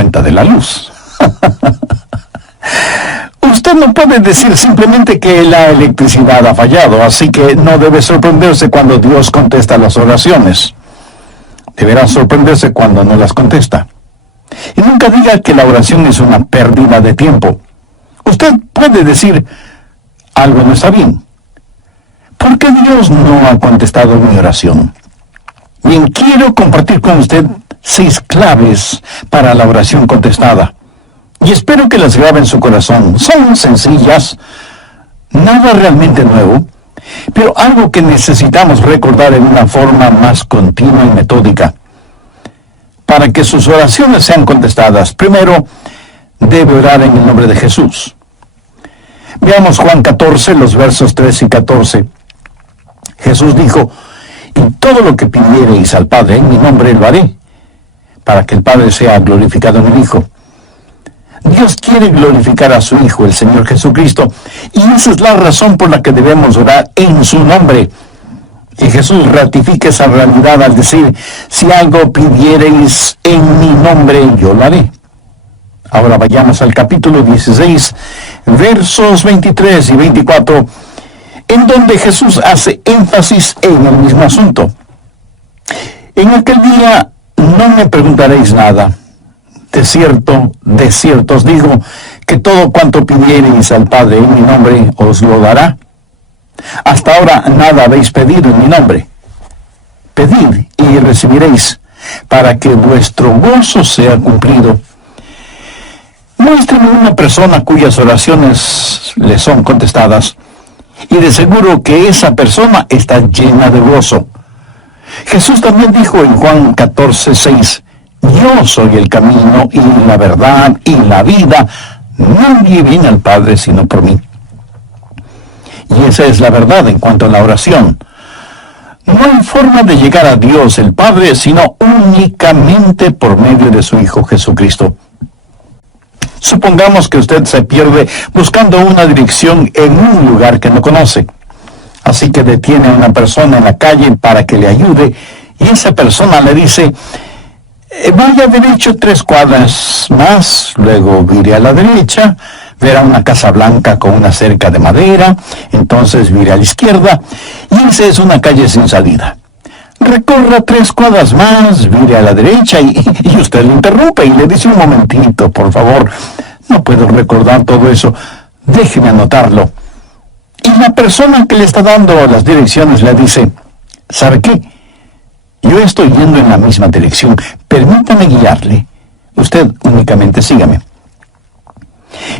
cuenta de la luz. Usted no puede decir simplemente que la electricidad ha fallado, así que no debe sorprenderse cuando Dios contesta las oraciones. Deberá sorprenderse cuando no las contesta. Y nunca diga que la oración es una pérdida de tiempo. Usted puede decir, algo no está bien. ¿Por qué Dios no ha contestado mi oración? Bien, quiero compartir con usted 6 claves para la oración contestada. Y espero que las grabe en su corazón. Son sencillas, nada realmente nuevo, pero algo que necesitamos recordar en una forma más continua y metódica. Para que sus oraciones sean contestadas, primero debe orar en el nombre de Jesús. Veamos Juan 14, los versos 13 y 14. Jesús dijo, y todo lo que pidiereis al Padre en mi nombre lo haré, para que el Padre sea glorificado en el Hijo. Dios quiere glorificar a su Hijo, el Señor Jesucristo, y esa es la razón por la que debemos orar en su nombre. Y Jesús ratifica esa realidad al decir, si algo pidiereis en mi nombre, yo lo haré. Ahora vayamos al capítulo 16, versos 23 y 24, en donde Jesús hace énfasis en el mismo asunto. En aquel día no me preguntaréis nada. De cierto os digo, que todo cuanto pidiereis al Padre en mi nombre os lo dará. Hasta ahora nada habéis pedido en mi nombre. Pedid y recibiréis, para que vuestro gozo sea cumplido. Muéstrenme una persona cuyas oraciones le son contestadas, y de seguro que esa persona está llena de gozo. Jesús también dijo en Juan 14:6, yo soy el camino y la verdad y la vida. Nadie viene al Padre sino por mí. Y esa es la verdad en cuanto a la oración. No hay forma de llegar a Dios el Padre sino únicamente por medio de su Hijo Jesucristo. Supongamos que usted se pierde buscando una dirección en un lugar que no conoce. Así que detiene a una persona en la calle para que le ayude, y esa persona le dice, vaya derecho 3 cuadras más, luego vire a la derecha, verá una casa blanca con una cerca de madera, entonces vire a la izquierda, y esa es una calle sin salida. Recorra 3 cuadras más, vire a la derecha, y usted le interrumpe y le dice, un momentito, por favor, no puedo recordar todo eso, déjeme anotarlo. Y la persona que le está dando las direcciones le dice, ¿sabe qué? Yo estoy yendo en la misma dirección, permítame guiarle, usted únicamente sígame.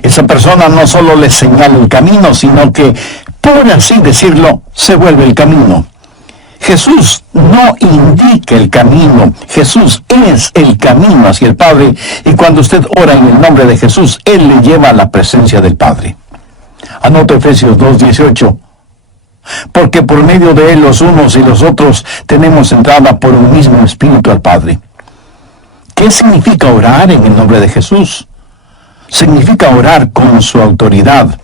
Esa persona no solo le señala el camino, sino que, por así decirlo, se vuelve el camino. Jesús no indica el camino, Jesús es el camino hacia el Padre, y cuando usted ora en el nombre de Jesús, Él le lleva a la presencia del Padre. Anota Efesios 2:18. Porque por medio de Él los unos y los otros tenemos entrada por un mismo Espíritu al Padre. ¿Qué significa orar en el nombre de Jesús? Significa orar con su autoridad.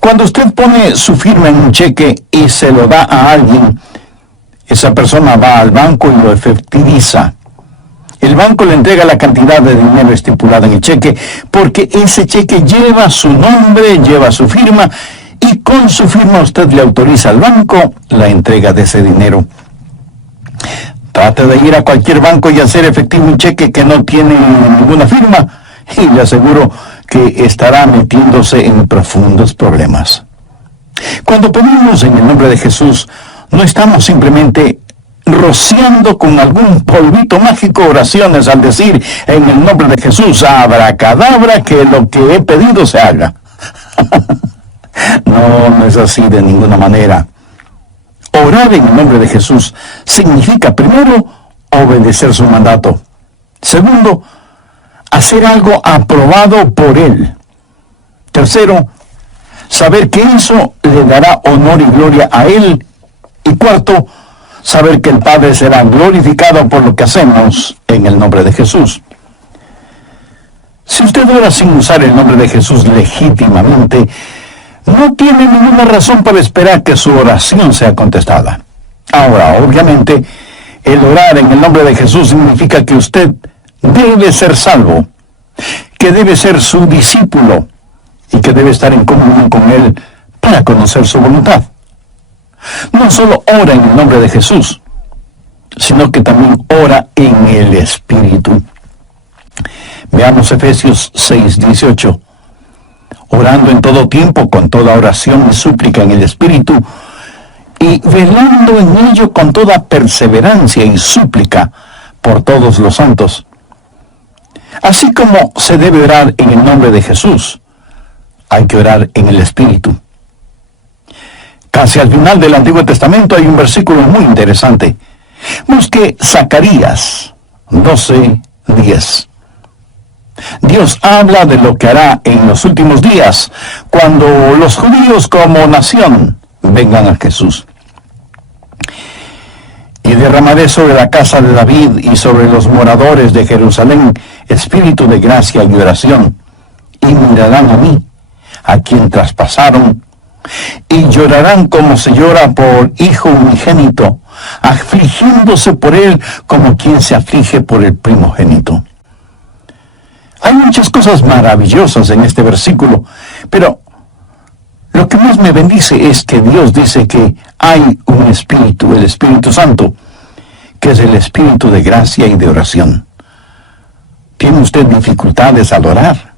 Cuando usted pone su firma en un cheque y se lo da a alguien, esa persona va al banco y lo efectiviza. El banco le entrega la cantidad de dinero estipulada en el cheque, porque ese cheque lleva su nombre, lleva su firma, y con su firma usted le autoriza al banco la entrega de ese dinero. Trate de ir a cualquier banco y hacer efectivo un cheque que no tiene ninguna firma, y le aseguro que estará metiéndose en profundos problemas. Cuando pedimos en el nombre de Jesús, no estamos simplemente rociando con algún polvito mágico oraciones al decir en el nombre de Jesús, abracadabra, que lo que he pedido se haga. No es así de ninguna manera. Orar en el nombre de Jesús significa, primero, obedecer su mandato. Segundo, hacer algo aprobado por Él. Tercero, saber que eso le dará honor y gloria a Él. Y cuarto, saber que el Padre será glorificado por lo que hacemos en el nombre de Jesús. Si usted ora sin usar el nombre de Jesús legítimamente, no tiene ninguna razón para esperar que su oración sea contestada. Ahora, obviamente, el orar en el nombre de Jesús significa que usted debe ser salvo, que debe ser su discípulo y que debe estar en comunión con Él para conocer su voluntad. No solo ora en el nombre de Jesús, sino que también ora en el Espíritu. Veamos Efesios 6:18. Orando en todo tiempo, con toda oración y súplica en el Espíritu, y velando en ello con toda perseverancia y súplica por todos los santos. Así como se debe orar en el nombre de Jesús, hay que orar en el Espíritu. Casi al final del Antiguo Testamento hay un versículo muy interesante. Busque Zacarías 12:10. Dios habla de lo que hará en los últimos días, cuando los judíos como nación vengan a Jesús. Y derramaré sobre la casa de David y sobre los moradores de Jerusalén espíritu de gracia y oración, y mirarán a mí, a quien traspasaron, y llorarán como se llora por hijo unigénito, afligiéndose por él como quien se aflige por el primogénito. Hay muchas cosas maravillosas en este versículo, pero lo que más me bendice es que Dios dice que hay un Espíritu, el Espíritu Santo, que es el Espíritu de gracia y de oración. ¿Tiene usted dificultades al orar?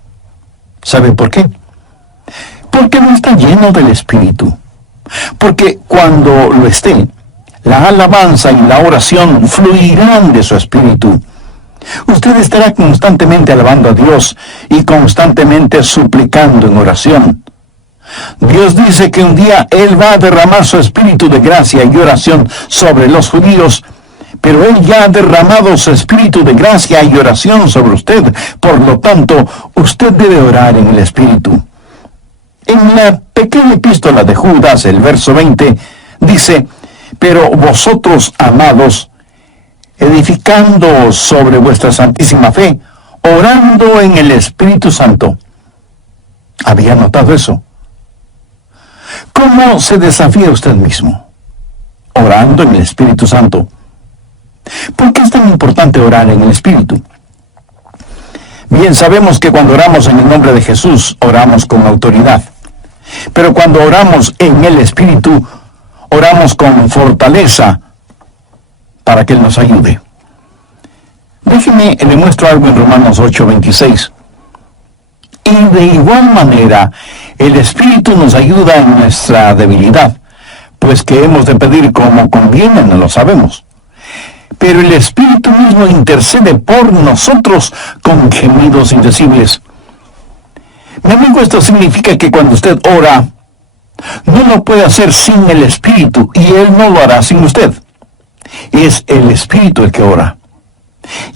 ¿Sabe por qué? Porque no está lleno del Espíritu. Porque cuando lo esté, la alabanza y la oración fluirán de su Espíritu. Usted estará constantemente alabando a Dios y constantemente suplicando en oración. Dios dice que un día Él va a derramar su espíritu de gracia y oración sobre los judíos, pero Él ya ha derramado su espíritu de gracia y oración sobre usted. Por lo tanto, usted debe orar en el Espíritu. En la pequeña epístola de Judas, el verso 20, dice: pero vosotros, amados, edificando sobre vuestra santísima fe, orando en el Espíritu Santo. ¿Había notado eso? ¿Cómo se desafía usted mismo? Orando en el Espíritu Santo. ¿Por qué es tan importante orar en el Espíritu? Bien, sabemos que cuando oramos en el nombre de Jesús, oramos con autoridad. Pero cuando oramos en el Espíritu, oramos con fortaleza para que Él nos ayude. Déjeme, le muestro algo en Romanos 8:26. Y de igual manera, el Espíritu nos ayuda en nuestra debilidad, pues que hemos de pedir como conviene, no lo sabemos. Pero el Espíritu mismo intercede por nosotros con gemidos indecibles. Mi amigo, esto significa que cuando usted ora, no lo puede hacer sin el Espíritu, y Él no lo hará sin usted. Es el Espíritu el que ora.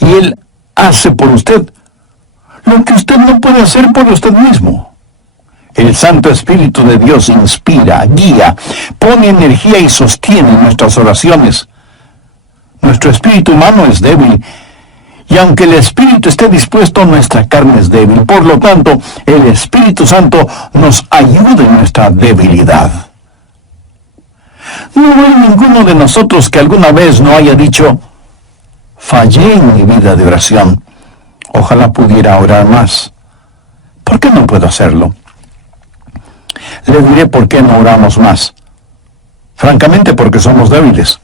Y Él hace por usted lo que usted no puede hacer por usted mismo. El Santo Espíritu de Dios inspira, guía, pone energía y sostiene nuestras oraciones. Nuestro espíritu humano es débil, y aunque el Espíritu esté dispuesto, nuestra carne es débil. Por lo tanto, el Espíritu Santo nos ayuda en nuestra debilidad. No hay ninguno de nosotros que alguna vez no haya dicho: fallé en mi vida de oración. Ojalá pudiera orar más. ¿Por qué no puedo hacerlo? Le diré por qué no oramos más. Francamente, porque somos débiles.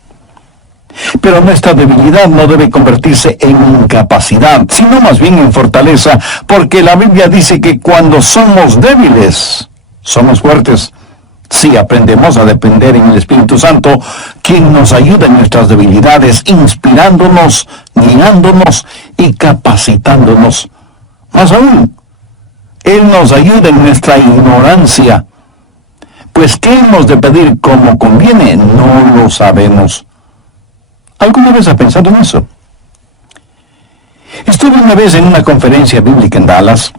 Pero nuestra debilidad no debe convertirse en incapacidad, sino más bien en fortaleza, porque la Biblia dice que cuando somos débiles, somos fuertes. Si aprendemos a depender en el Espíritu Santo, quien nos ayuda en nuestras debilidades, inspirándonos, guiándonos y capacitándonos. Más aún, Él nos ayuda en nuestra ignorancia. Pues ¿qué hemos de pedir como conviene? No lo sabemos. ¿Alguna vez ha pensado en eso? Estuve una vez en una conferencia bíblica en Dallas.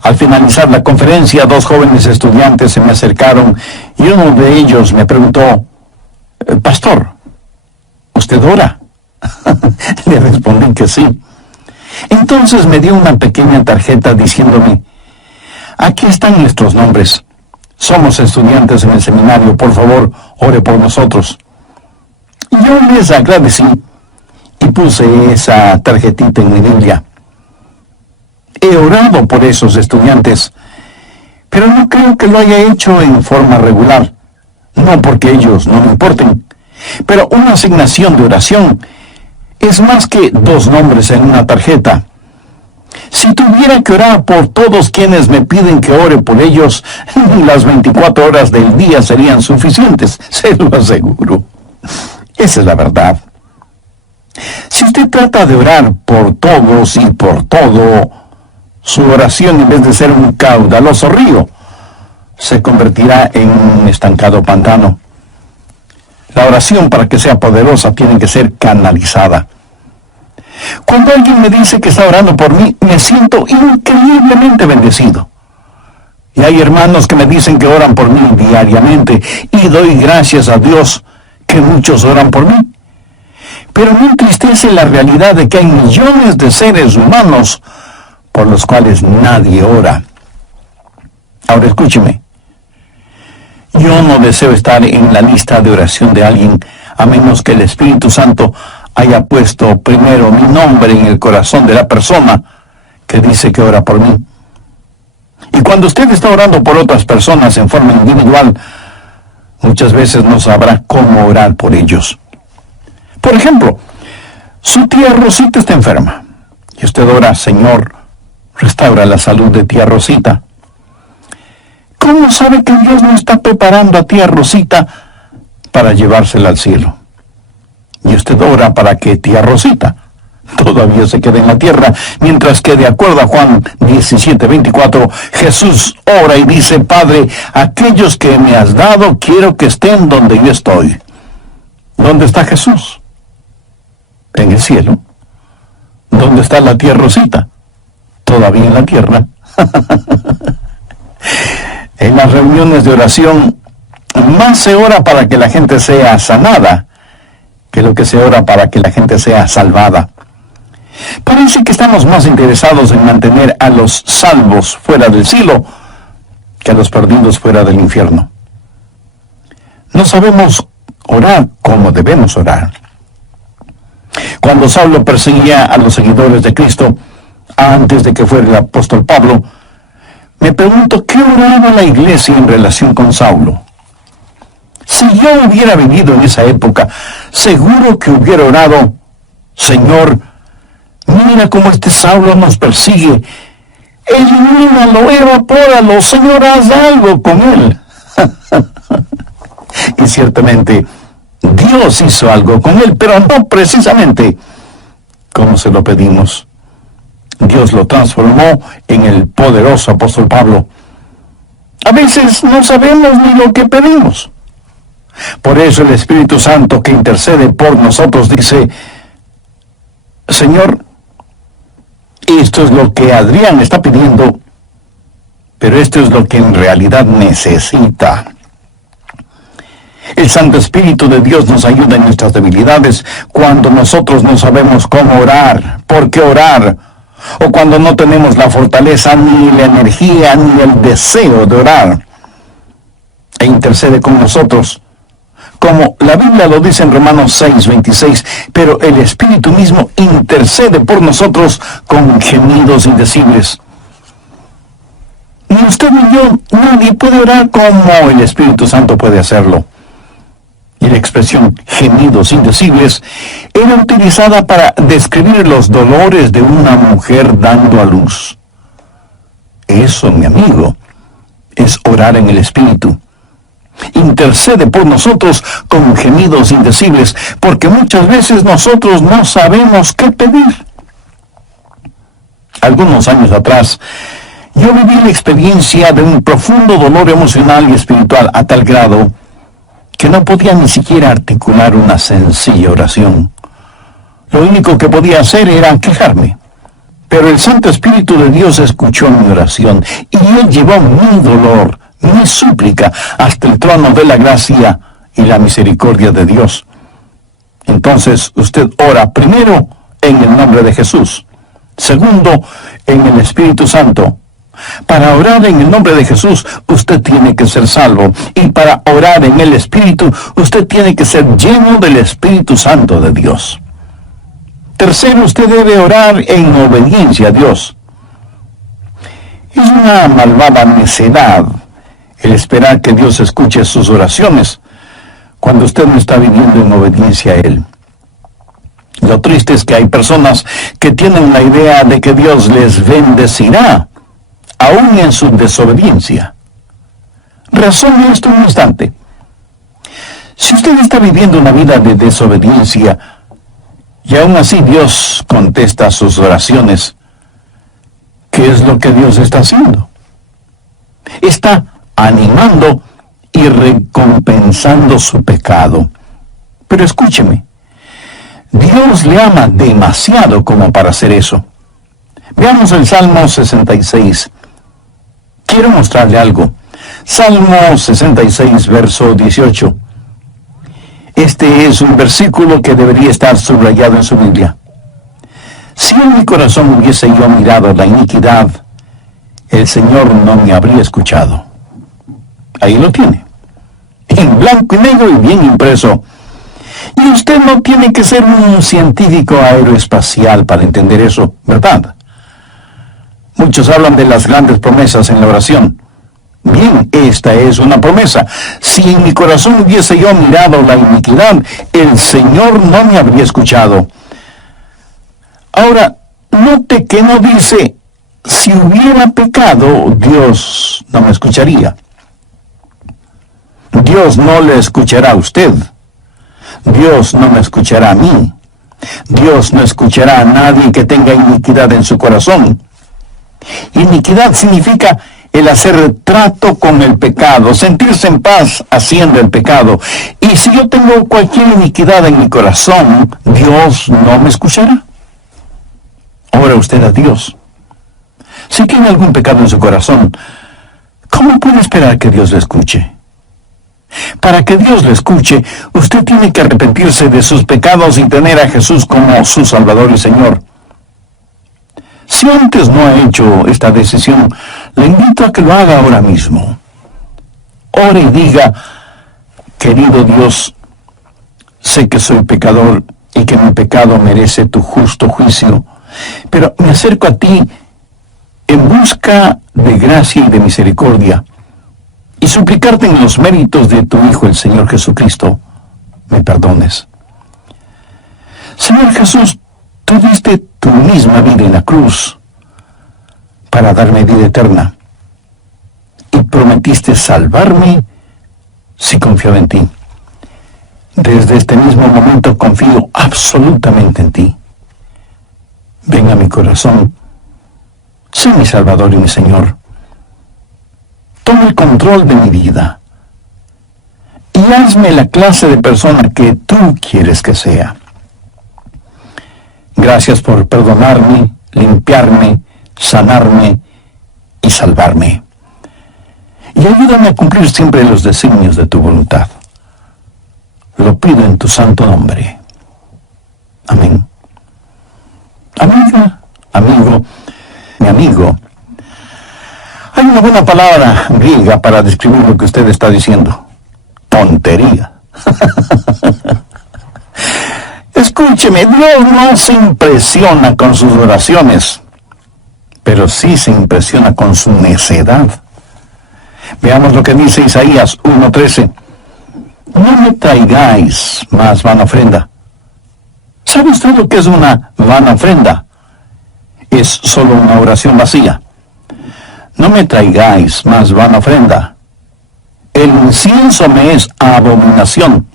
Al finalizar la conferencia, 2 jóvenes estudiantes se me acercaron y uno de ellos me preguntó: pastor, ¿usted ora? Le respondí que sí. Entonces me dio una pequeña tarjeta diciéndome: aquí están nuestros nombres. Somos estudiantes en el seminario, por favor, ore por nosotros. Yo les agradecí y puse esa tarjetita en mi Biblia. He orado por esos estudiantes, pero no creo que lo haya hecho en forma regular. No porque ellos no me importen, pero una asignación de oración es más que 2 nombres en una tarjeta. Si tuviera que orar por todos quienes me piden que ore por ellos, las 24 horas del día serían suficientes, se lo aseguro. Esa es la verdad. Si usted trata de orar por todos y por todo, su oración, en vez de ser un caudaloso río, se convertirá en un estancado pantano. La oración, para que sea poderosa, tiene que ser canalizada. Cuando alguien me dice que está orando por mí, me siento increíblemente bendecido. Y hay hermanos que me dicen que oran por mí diariamente, y doy gracias a Dios que muchos oran por mí. Pero me entristece la realidad de que hay millones de seres humanos por los cuales nadie ora. Ahora escúcheme. Yo no deseo estar en la lista de oración de alguien, a menos que el Espíritu Santo haya puesto primero mi nombre en el corazón de la persona que dice que ora por mí. Y cuando usted está orando por otras personas en forma individual, muchas veces no sabrá cómo orar por ellos. Por ejemplo, su tía Rosita está enferma, y usted ora: Señor, restaura la salud de tía Rosita. ¿Cómo sabe que Dios no está preparando a tía Rosita para llevársela al cielo? Y usted ora para que tía Rosita todavía se quede en la tierra, mientras que, de acuerdo a Juan 17:24, Jesús ora y dice: Padre, aquellos que me has dado, quiero que estén donde yo estoy. ¿Dónde está Jesús? En el cielo. ¿Dónde está la tía Rosita? Todavía en la tierra. En las reuniones de oración, más se ora para que la gente sea sanada que lo que se ora para que la gente sea salvada. Parece que estamos más interesados en mantener a los salvos fuera del cielo que a los perdidos fuera del infierno. No sabemos orar como debemos orar. Cuando Saulo perseguía a los seguidores de Cristo, antes de que fuera el apóstol Pablo, me pregunto qué oraba la iglesia en relación con Saulo. Si yo hubiera vivido en esa época, seguro que hubiera orado: Señor, mira cómo este Saulo nos persigue. Elimínalo, evapóralo, Señor, haz algo con él. Y ciertamente, Dios hizo algo con él, pero no precisamente como se lo pedimos. Dios lo transformó en el poderoso apóstol Pablo. A veces no sabemos ni lo que pedimos. Por eso el Espíritu Santo, que intercede por nosotros, dice: Señor, esto es lo que Adrián está pidiendo, pero esto es lo que en realidad necesita. El Santo Espíritu de Dios nos ayuda en nuestras debilidades cuando nosotros no sabemos cómo orar, por qué orar, o cuando no tenemos la fortaleza, ni la energía, ni el deseo de orar. E intercede con nosotros, como la Biblia lo dice en Romanos 6:26, pero el Espíritu mismo intercede por nosotros con gemidos indecibles. Ni usted ni yo, nadie puede orar como el Espíritu Santo puede hacerlo. Y la expresión gemidos indecibles era utilizada para describir los dolores de una mujer dando a luz. Eso, mi amigo, es orar en el Espíritu. Intercede por nosotros con gemidos indecibles, porque muchas veces nosotros no sabemos qué pedir. Algunos años atrás, yo viví la experiencia de un profundo dolor emocional y espiritual a tal grado que no podía ni siquiera articular una sencilla oración. Lo único que podía hacer era quejarme. Pero el Santo Espíritu de Dios escuchó mi oración y Él llevó mi dolor, mi súplica, hasta el trono de la gracia y la misericordia de Dios. Entonces usted ora primero en el nombre de Jesús, segundo en el Espíritu Santo. Para orar en el nombre de Jesús, usted tiene que ser salvo. Y para orar en el Espíritu, usted tiene que ser lleno del Espíritu Santo de Dios. Tercero, usted debe orar en obediencia a Dios. Es una malvada necedad el esperar que Dios escuche sus oraciones cuando usted no está viviendo en obediencia a Él. Lo triste es que hay personas que tienen la idea de que Dios les bendecirá, aún en su desobediencia. Razone esto un instante. Si usted está viviendo una vida de desobediencia, y aún así Dios contesta sus oraciones, ¿qué es lo que Dios está haciendo? Está animando y recompensando su pecado. Pero escúcheme, Dios le ama demasiado como para hacer eso. Veamos el Salmo 66. Quiero mostrarle algo. Salmo 66, verso 18. Este es un versículo que debería estar subrayado en su Biblia. Si en mi corazón hubiese yo mirado la iniquidad, el Señor no me habría escuchado. Ahí lo tiene, en blanco y negro y bien impreso. Y usted no tiene que ser un científico aeroespacial para entender eso, ¿verdad? Muchos hablan de las grandes promesas en la oración. Bien, esta es una promesa. Si en mi corazón hubiese yo mirado la iniquidad, el Señor no me habría escuchado. Ahora, note que no dice, si hubiera pecado, Dios no me escucharía. Dios no le escuchará a usted. Dios no me escuchará a mí. Dios no escuchará a nadie que tenga iniquidad en su corazón. Iniquidad significa el hacer trato con el pecado, sentirse en paz haciendo el pecado. Y si yo tengo cualquier iniquidad en mi corazón, Dios no me escuchará. Ora usted a Dios. Si tiene algún pecado en su corazón, ¿cómo puede esperar que Dios le escuche? Para que Dios le escuche, usted tiene que arrepentirse de sus pecados y tener a Jesús como su Salvador y Señor. Si antes no ha hecho esta decisión, le invito a que lo haga ahora mismo. Ore y diga, querido Dios, sé que soy pecador y que mi pecado merece tu justo juicio, pero me acerco a ti en busca de gracia y de misericordia, y suplicarte en los méritos de tu Hijo, el Señor Jesucristo, me perdones. Señor Jesús, tú diste tu misma vida en la cruz para darme vida eterna, y prometiste salvarme si confío en ti. Desde este mismo momento confío absolutamente en ti. Ven a mi corazón, sé mi Salvador y mi Señor. Toma el control de mi vida y hazme la clase de persona que tú quieres que sea. Gracias por perdonarme, limpiarme, sanarme y salvarme. Y ayúdame a cumplir siempre los designios de tu voluntad. Lo pido en tu santo nombre. Amén. Amiga, amigo, mi amigo, hay una buena palabra griega para describir lo que usted está diciendo. Tontería. Escúcheme, Dios no se impresiona con sus oraciones, pero sí se impresiona con su necedad. Veamos lo que dice Isaías 1:13. No me traigáis más vana ofrenda. ¿Sabe usted lo que es una vana ofrenda? Es solo una oración vacía. No me traigáis más vana ofrenda. El incienso me es abominación.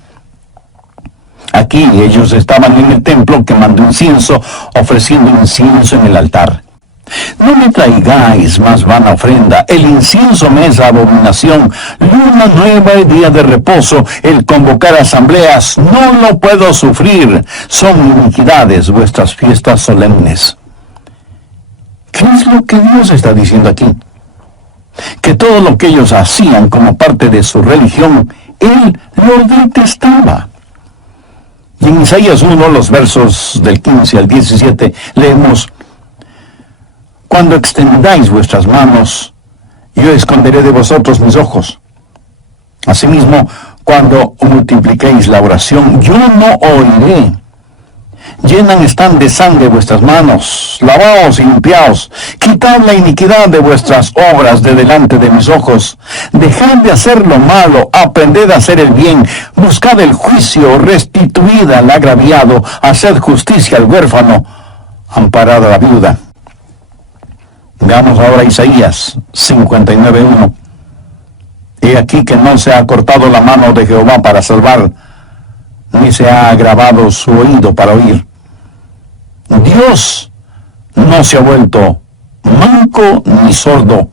Aquí ellos estaban en el templo quemando incienso, ofreciendo incienso en el altar. No me traigáis más vana ofrenda. El incienso me es abominación. Luna nueva y día de reposo, el convocar asambleas, no lo puedo sufrir. Son iniquidades vuestras fiestas solemnes. ¿Qué es lo que Dios está diciendo aquí? Que todo lo que ellos hacían como parte de su religión, Él lo detestaba. Y en Isaías 1, los versos del 15 al 17, leemos: Cuando extendáis vuestras manos, yo esconderé de vosotros mis ojos. Asimismo, cuando multipliquéis la oración, yo no oiré. Llenan están de sangre vuestras manos, lavaos y limpiaos, quitad la iniquidad de vuestras obras de delante de mis ojos, dejad de hacer lo malo, aprended a hacer el bien, buscad el juicio, restituid al agraviado, haced justicia al huérfano, amparad a la viuda. Veamos ahora Isaías 59:1. He aquí que no se ha cortado la mano de Jehová para salvar, ni se ha agravado su oído para oír. Dios no se ha vuelto manco ni sordo,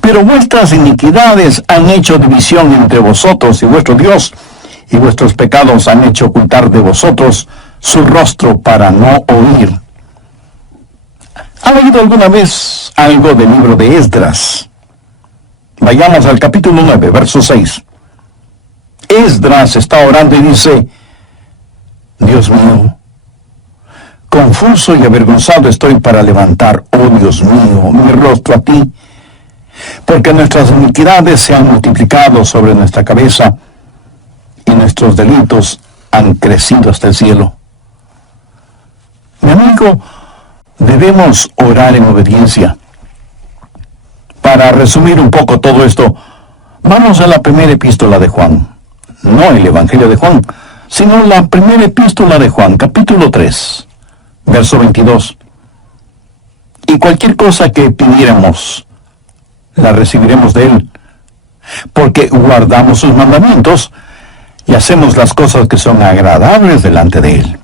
pero vuestras iniquidades han hecho división entre vosotros y vuestro Dios, y vuestros pecados han hecho ocultar de vosotros su rostro para no oír. ¿Han oído alguna vez algo del libro de Esdras? Vayamos al capítulo 9, verso 6. Esdras está orando y dice: Dios mío, confuso y avergonzado estoy para levantar, oh Dios mío, mi rostro a ti, porque nuestras iniquidades se han multiplicado sobre nuestra cabeza y nuestros delitos han crecido hasta el cielo. Mi amigo, debemos orar en obediencia. Para resumir un poco todo esto, vamos a la primera epístola de Juan. No el Evangelio de Juan, sino la primera epístola de Juan, capítulo 3, verso 22. Y cualquier cosa que pidiéramos, la recibiremos de Él, porque guardamos sus mandamientos y hacemos las cosas que son agradables delante de Él.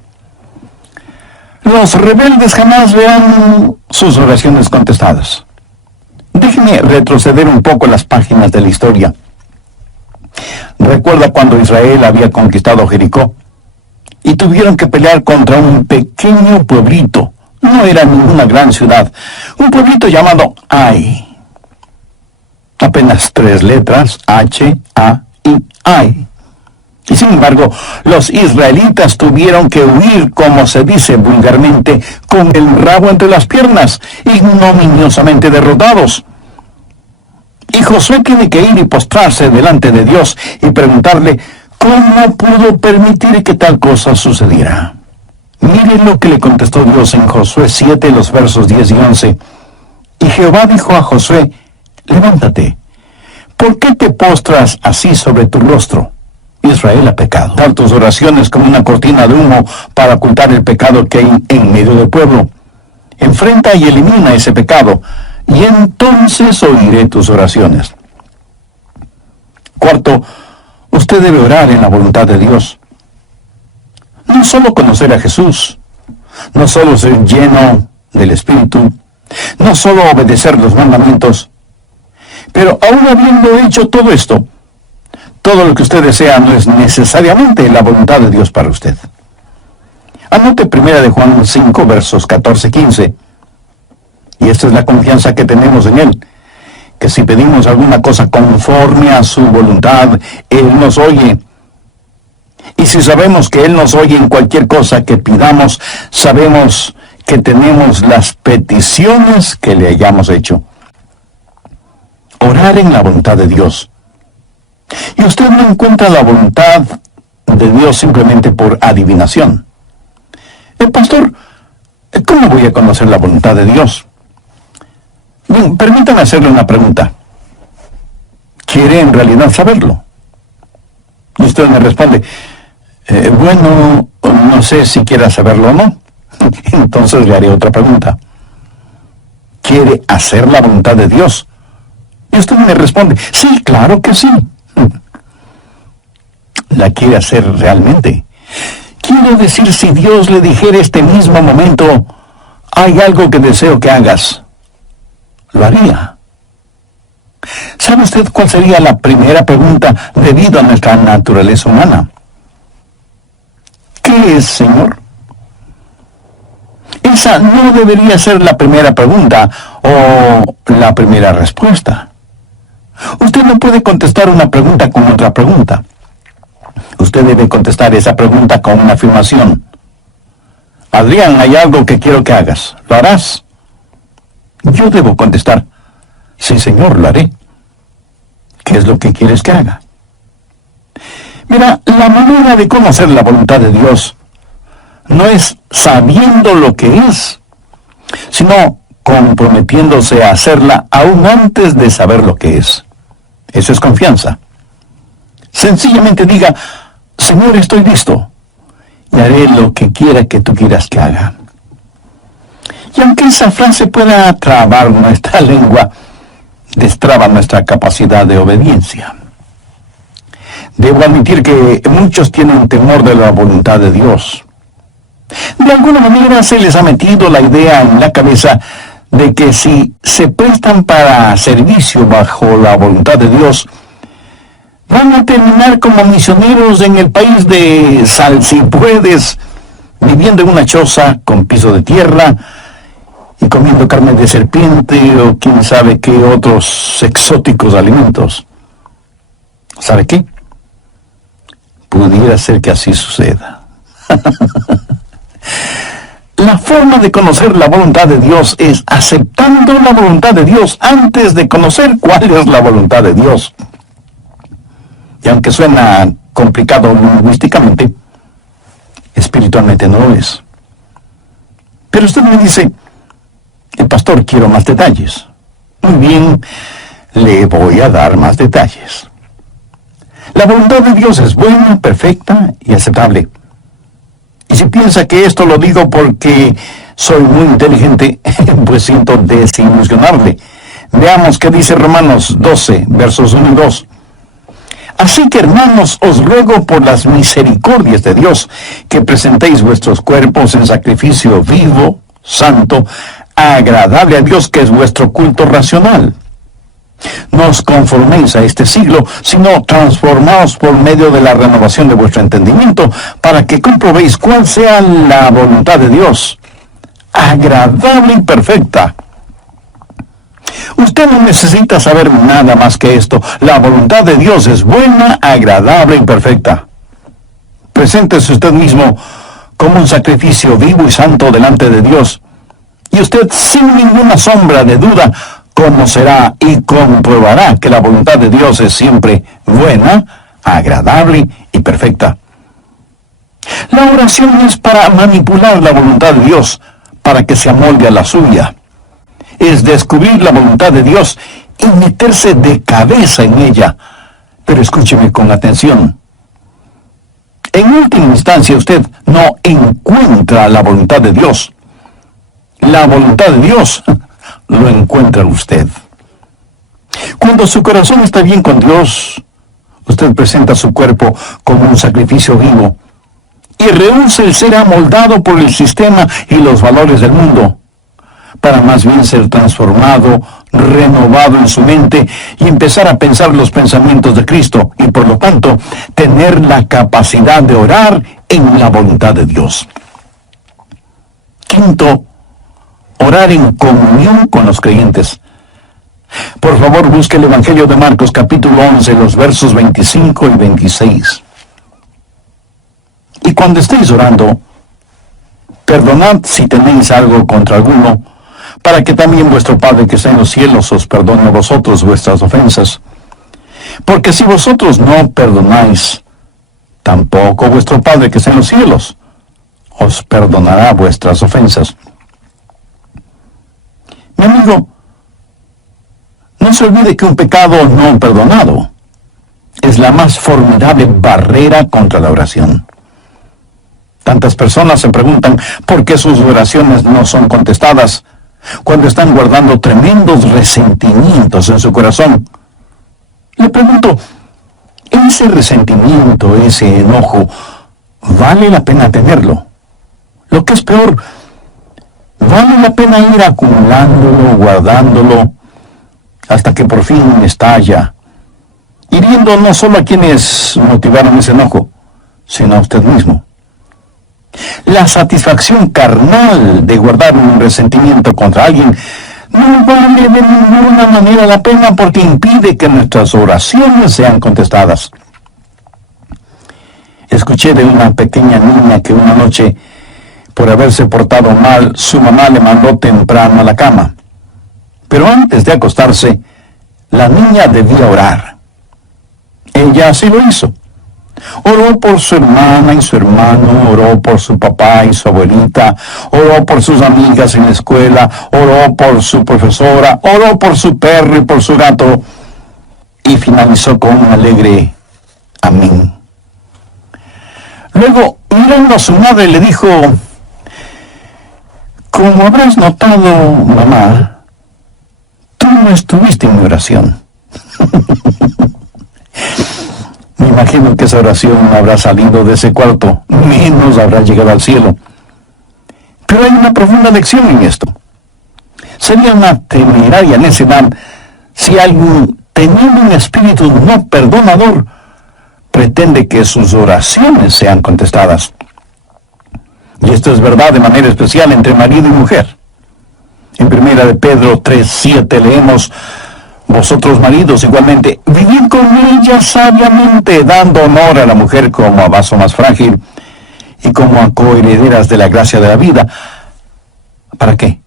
Los rebeldes jamás verán sus oraciones contestadas. Déjenme retroceder un poco las páginas de la historia. Recuerda cuando Israel había conquistado Jericó y tuvieron que pelear contra un pequeño pueblito. No era ninguna gran ciudad. Un pueblito llamado Ai. Apenas 3 letras, H, A, I, Ai. Y sin embargo, los israelitas tuvieron que huir, como se dice vulgarmente, con el rabo entre las piernas, ignominiosamente derrotados. Y Josué tiene que ir y postrarse delante de Dios y preguntarle cómo pudo permitir que tal cosa sucediera. Mire lo que le contestó Dios en Josué 7, los versos 10 y 11. Y Jehová dijo a Josué: levántate, ¿por qué te postras así sobre tu rostro? Israel ha pecado. Dar tus oraciones como una cortina de humo para ocultar el pecado que hay en medio del pueblo. Enfrenta y elimina ese pecado, y entonces oiré tus oraciones. Cuarto, usted debe orar en la voluntad de Dios. No solo conocer a Jesús, no solo ser lleno del Espíritu, no solo obedecer los mandamientos, pero aún habiendo hecho todo esto, todo lo que usted desea no es necesariamente la voluntad de Dios para usted. Anote 1 de Juan 5, versos 14-15. Y esta es la confianza que tenemos en Él, que si pedimos alguna cosa conforme a su voluntad, Él nos oye. Y si sabemos que Él nos oye en cualquier cosa que pidamos, sabemos que tenemos las peticiones que le hayamos hecho. Orar en la voluntad de Dios. Y usted no encuentra la voluntad de Dios simplemente por adivinación. Pastor, ¿cómo voy a conocer la voluntad de Dios? Bien, permítame hacerle una pregunta. ¿Quiere en realidad saberlo? Y usted me responde: bueno, no sé si quiera saberlo o no. Entonces le haré otra pregunta. ¿Quiere hacer la voluntad de Dios? Y usted me responde: sí, claro que sí. ¿La quiere hacer realmente? Quiero decir, si Dios le dijera este mismo momento: hay algo que deseo que hagas, ¿lo haría? ¿Sabe usted cuál sería la primera pregunta debido a nuestra naturaleza humana? ¿Qué es, Señor? Esa no debería ser la primera pregunta o la primera respuesta. Usted no puede contestar una pregunta con otra pregunta. Usted debe contestar esa pregunta con una afirmación. Adrián, hay algo que quiero que hagas. ¿Lo harás? Yo debo contestar: sí, Señor, lo haré. ¿Qué es lo que quieres que haga? Mira, la manera de conocer la voluntad de Dios no es sabiendo lo que es, sino comprometiéndose a hacerla aún antes de saber lo que es. Eso es confianza. Sencillamente diga: Señor, estoy listo y haré lo que quiera que tú quieras que haga. Y aunque esa frase pueda trabar nuestra lengua, destraba nuestra capacidad de obediencia. Debo admitir que muchos tienen temor de la voluntad de Dios. De alguna manera se les ha metido la idea en la cabeza de que si se prestan para servicio bajo la voluntad de Dios, van a terminar como misioneros en el país de Salsipuedes, viviendo en una choza con piso de tierra y comiendo carne de serpiente o quién sabe qué otros exóticos alimentos. ¿Sabe qué? Pudiera ser que así suceda. La forma de conocer la voluntad de Dios es aceptando la voluntad de Dios antes de conocer cuál es la voluntad de Dios. Y aunque suena complicado lingüísticamente, espiritualmente no lo es. Pero usted me dice: el pastor, quiero más detalles. Muy bien, le voy a dar más detalles. La voluntad de Dios es buena, perfecta y aceptable. Y si piensa que esto lo digo porque soy muy inteligente, pues siento desilusionarle. Veamos qué dice Romanos 12, versos 1 y 2. Así que, hermanos, os ruego por las misericordias de Dios que presentéis vuestros cuerpos en sacrificio vivo, santo, agradable a Dios, que es vuestro culto racional. No os conforméis a este siglo, sino transformaos por medio de la renovación de vuestro entendimiento, para que comprobéis cuál sea la voluntad de Dios, agradable y perfecta. Usted no necesita saber nada más que esto. La voluntad de Dios es buena, agradable y perfecta. Preséntese usted mismo como un sacrificio vivo y santo delante de Dios, y usted, sin ninguna sombra de duda, conocerá y comprobará que la voluntad de Dios es siempre buena, agradable y perfecta. La oración es para manipular la voluntad de Dios, para que se amolde a la suya. Es descubrir la voluntad de Dios y meterse de cabeza en ella. Pero escúcheme con atención. En última instancia, usted no encuentra la voluntad de Dios. La voluntad de Dios lo encuentra usted. Cuando su corazón está bien con Dios, usted presenta su cuerpo como un sacrificio vivo y rehúsa el ser amoldado por el sistema y los valores del mundo, para más bien ser transformado, renovado en su mente y empezar a pensar los pensamientos de Cristo y, por lo tanto, tener la capacidad de orar en la voluntad de Dios. Quinto, orar en comunión con los creyentes. Por favor, busque el Evangelio de Marcos, capítulo 11, los versos 25 y 26. Y cuando estéis orando, perdonad si tenéis algo contra alguno, para que también vuestro Padre que está en los cielos os perdone a vosotros vuestras ofensas. Porque si vosotros no perdonáis, tampoco vuestro Padre que está en los cielos os perdonará vuestras ofensas. Mi amigo, no se olvide que un pecado no perdonado es la más formidable barrera contra la oración. Tantas personas se preguntan por qué sus oraciones no son contestadas cuando están guardando tremendos resentimientos en su corazón. Le pregunto, ¿ese resentimiento, ese enojo, vale la pena tenerlo? Lo que es peor, ¿vale la pena ir acumulándolo, guardándolo, hasta que por fin estalla, hiriendo no solo a quienes motivaron ese enojo, sino a usted mismo? La satisfacción carnal de guardar un resentimiento contra alguien no vale de ninguna manera la pena, porque impide que nuestras oraciones sean contestadas. Escuché de una pequeña niña que una noche, por haberse portado mal, su mamá le mandó temprano a la cama. Pero antes de acostarse, la niña debía orar. Ella así lo hizo. Oró por su hermana y su hermano, oró por su papá y su abuelita, oró por sus amigas en la escuela, oró por su profesora, oró por su perro y por su gato, y finalizó con un alegre amén. Luego, mirando a su madre, le dijo: como habrás notado, mamá, tú no estuviste en mi oración. Me imagino que esa oración no habrá salido de ese cuarto, menos habrá llegado al cielo. Pero hay una profunda lección en esto. Sería una temeraria necedad si alguien, teniendo un espíritu no perdonador, pretende que sus oraciones sean contestadas. Y esto es verdad de manera especial entre marido y mujer. En 1 de Pedro 3:7 leemos: vosotros maridos igualmente, vivid con ella sabiamente, dando honor a la mujer como a vaso más frágil y como a coherederas de la gracia de la vida. ¿Para qué?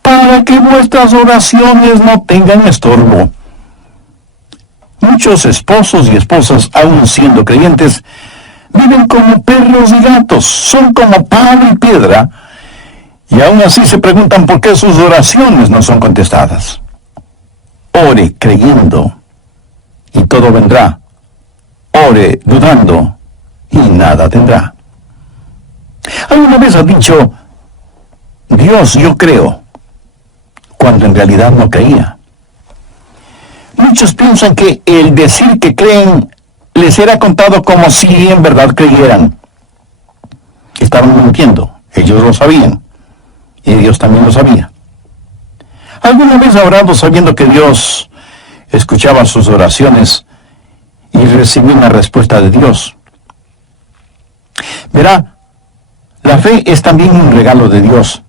Para que vuestras oraciones no tengan estorbo. Muchos esposos y esposas, aun siendo creyentes, viven como perros y gatos, son como palo y piedra, y aún así se preguntan por qué sus oraciones no son contestadas. Ore creyendo, y todo vendrá. Ore dudando, y nada tendrá. ¿Alguna vez has dicho: Dios, yo creo, cuando en realidad no creía? Muchos piensan que el decir que creen les era contado como si en verdad creyeran. Estaban mintiendo, ellos lo sabían, y Dios también lo sabía. ¿Alguna vez ha orado sabiendo que Dios escuchaba sus oraciones y recibió una respuesta de Dios? Verá, la fe es también un regalo de Dios.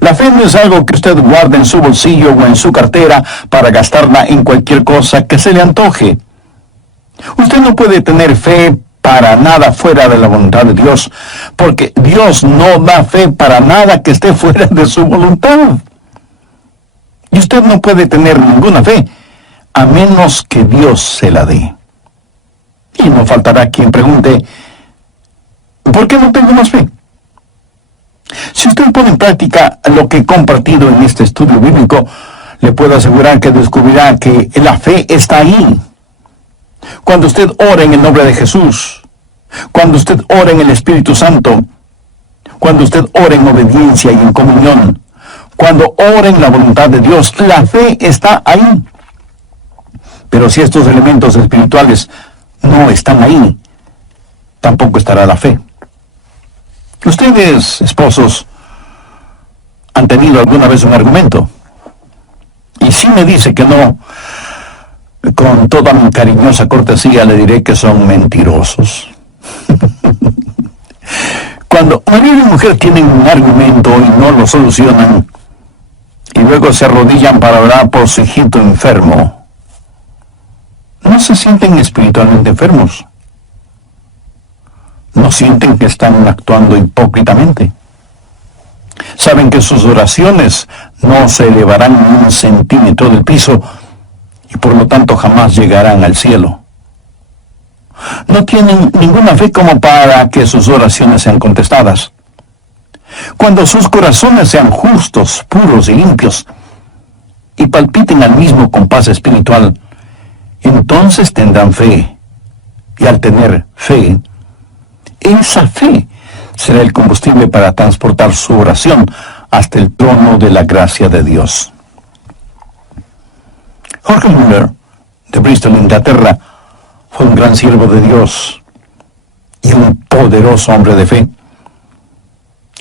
La fe no es algo que usted guarde en su bolsillo o en su cartera para gastarla en cualquier cosa que se le antoje. Usted no puede tener fe para nada fuera de la voluntad de Dios, porque Dios no da fe para nada que esté fuera de su voluntad. Y usted no puede tener ninguna fe a menos que Dios se la dé. Y no faltará quien pregunte: ¿por qué no tengo más fe? Si usted pone en práctica lo que he compartido en este estudio bíblico, le puedo asegurar que descubrirá que la fe está ahí. Cuando usted ora en el nombre de Jesús, cuando usted ora en el Espíritu Santo, cuando usted ora en obediencia y en comunión, cuando ora en la voluntad de Dios, la fe está ahí. Pero si estos elementos espirituales no están ahí, tampoco estará la fe. Ustedes, esposos, han tenido alguna vez un argumento, y si me dice que no, con toda mi cariñosa cortesía le diré que son mentirosos. Cuando marido y mujer tienen un argumento y no lo solucionan, y luego se arrodillan para orar por su hijito enfermo, ¿no se sienten espiritualmente enfermos? ¿No sienten que están actuando hipócritamente? Saben que sus oraciones no se elevarán ni un centímetro del piso y por lo tanto jamás llegarán al cielo. No tienen ninguna fe como para que sus oraciones sean contestadas. Cuando sus corazones sean justos, puros y limpios, y palpiten al mismo compás espiritual, entonces tendrán fe. Y al tener fe, esa fe será el combustible para transportar su oración hasta el trono de la gracia de Dios. Jorge Müller, de Bristol, Inglaterra, fue un gran siervo de Dios y un poderoso hombre de fe.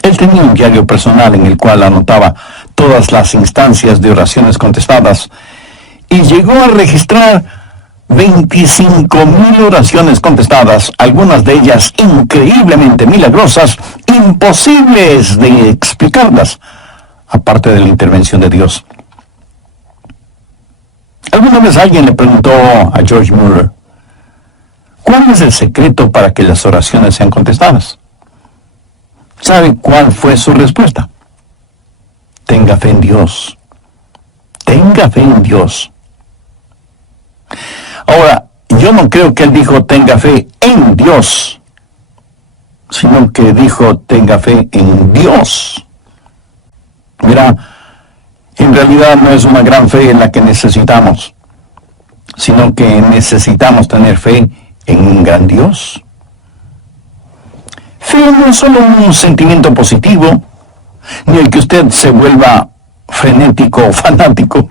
Él tenía un diario personal en el cual anotaba todas las instancias de oraciones contestadas y llegó a registrar 25,000 oraciones contestadas, algunas de ellas increíblemente milagrosas, imposibles de explicarlas, aparte de la intervención de Dios. Alguna vez alguien le preguntó a George Muller: ¿cuál es el secreto para que las oraciones sean contestadas? ¿Sabe cuál fue su respuesta? Tenga fe en Dios. Tenga fe en Dios. Ahora, Yo no creo que él dijo tenga fe en Dios, sino que dijo tenga fe en Dios. Mira, en realidad no es una gran fe en la que necesitamos, sino que necesitamos tener fe en un gran Dios. Fe no es solo un sentimiento positivo, ni el que usted se vuelva frenético o fanático,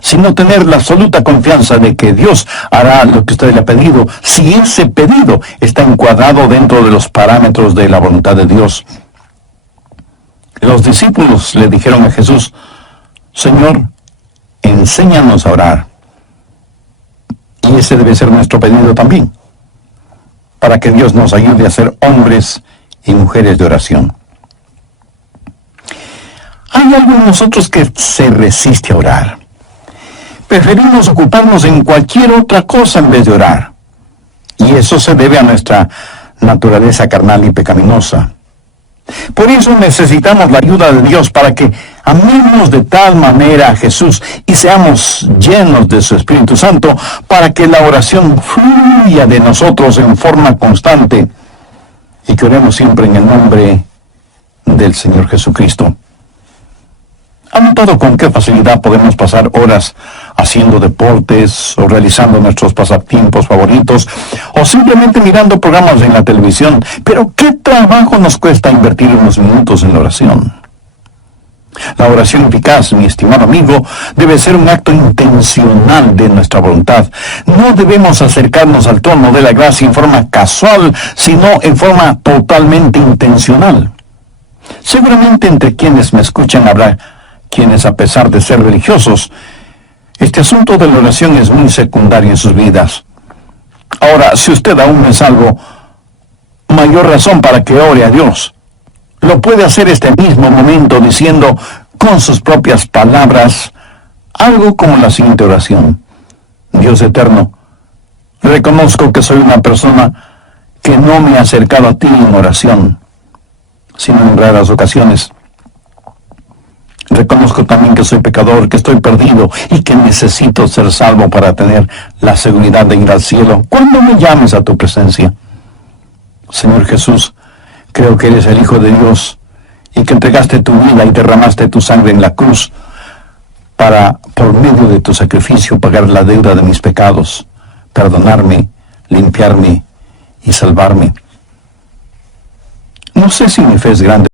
sino tener la absoluta confianza de que Dios hará lo que usted le ha pedido, si ese pedido está encuadrado dentro de los parámetros de la voluntad de Dios. Los discípulos le dijeron a Jesús: Señor, enséñanos a orar. Y ese debe ser nuestro pedido también, para que Dios nos ayude a ser hombres y mujeres de oración. Hay algo en nosotros que se resiste a orar. Preferimos ocuparnos en cualquier otra cosa en vez de orar. Y eso se debe a nuestra naturaleza carnal y pecaminosa. Por eso necesitamos la ayuda de Dios para que amemos de tal manera a Jesús y seamos llenos de su Espíritu Santo, para que la oración fluya de nosotros en forma constante y que oremos siempre en el nombre del Señor Jesucristo. ¿Han notado con qué facilidad podemos pasar horas haciendo deportes o realizando nuestros pasatiempos favoritos o simplemente mirando programas en la televisión? Pero ¿qué trabajo nos cuesta invertir unos minutos en la oración? La oración eficaz, mi estimado amigo, debe ser un acto intencional de nuestra voluntad. No debemos acercarnos al trono de la gracia en forma casual, sino en forma totalmente intencional. Seguramente entre quienes me escuchan habrá quienes, a pesar de ser religiosos, este asunto de la oración es muy secundario en sus vidas. Ahora, si usted aún no es salvo, mayor razón para que ore a Dios. Lo puede hacer este mismo momento diciendo con sus propias palabras algo como la siguiente oración: Dios eterno, reconozco que soy una persona que no me ha acercado a ti en oración, sino en raras ocasiones. Reconozco también que soy pecador, que estoy perdido y que necesito ser salvo para tener la seguridad de ir al cielo cuando me llames a tu presencia. Señor Jesús, creo que eres el Hijo de Dios y que entregaste tu vida y derramaste tu sangre en la cruz para, por medio de tu sacrificio, pagar la deuda de mis pecados, perdonarme, limpiarme y salvarme. No sé si mi fe es grande